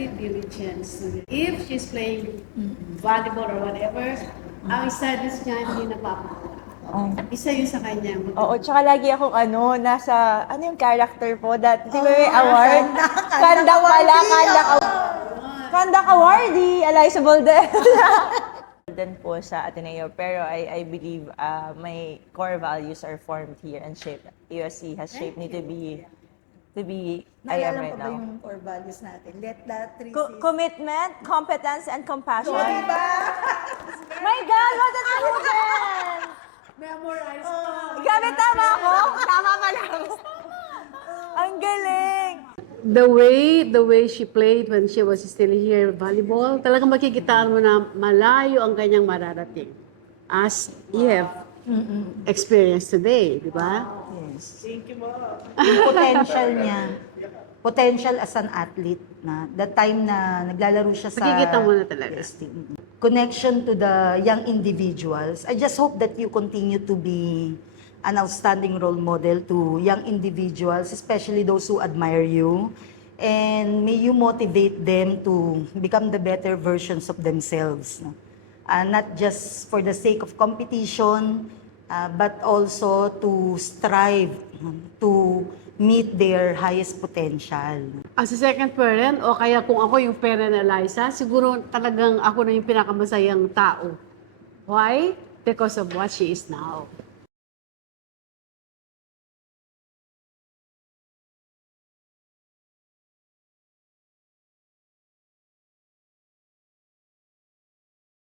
very diligent student. If she's playing volleyball or whatever, ang studies niya hindi napapakita. Oh. Isa yun sa kanya. Oo, tsaka lagi akong nasa, ano yung character po? That, di ba may award? Kandak pala, Kandak Awardee, Eliza Bolden. Bolden po sa Ateneo, pero I believe my core values are formed here and shaped. USC has shaped me to be I am Naalala right mo ba now. yung core values natin? Let that three Commitment, competence, and compassion. Diba? My God, what a student! Memorize pa. Grabe, tama ako? Tama ka lang. Ang galing! The way she played when she was still here volleyball, talagang makikita mo na malayo ang kanyang mararating. As you have experienced today, di ba? Yes. Yung potential niya, potential as an athlete na the time na naglalaro siya sa Makikita mo na talaga. UST. Connection to the young individuals. I just hope that you continue to be an outstanding role model to young individuals, especially those who admire you. And may you motivate them to become the better versions of themselves. No? Not just for the sake of competition, but also to strive to meet their highest potential. As a second parent, o kaya kung ako yung parent na Liza, siguro talagang ako na yung pinakamasayang tao. Why? Because of what she is now.